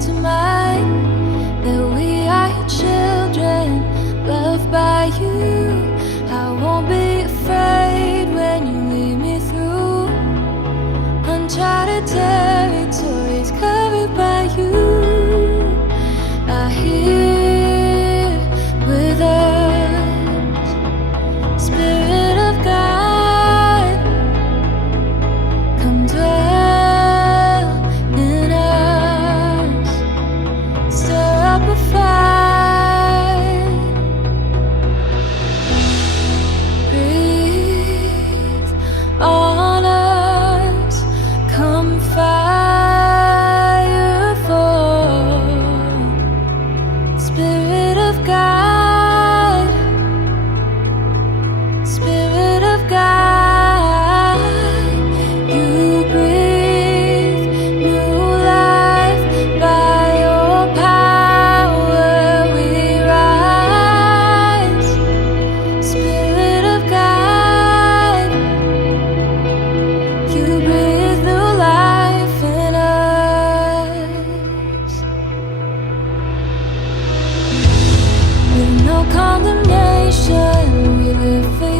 to mind that we are your children, loved by you. I won't be afraid when you lead me through uncharted territories covered by you. I hear with us, Spirit of God, come dwell in us, stir up a fire, breathe on us, come fire fall, Spirit of God, Spirit of God, you breathe new life. By your power we rise, Spirit of God, you breathe new life in us. With no condemnation, we live for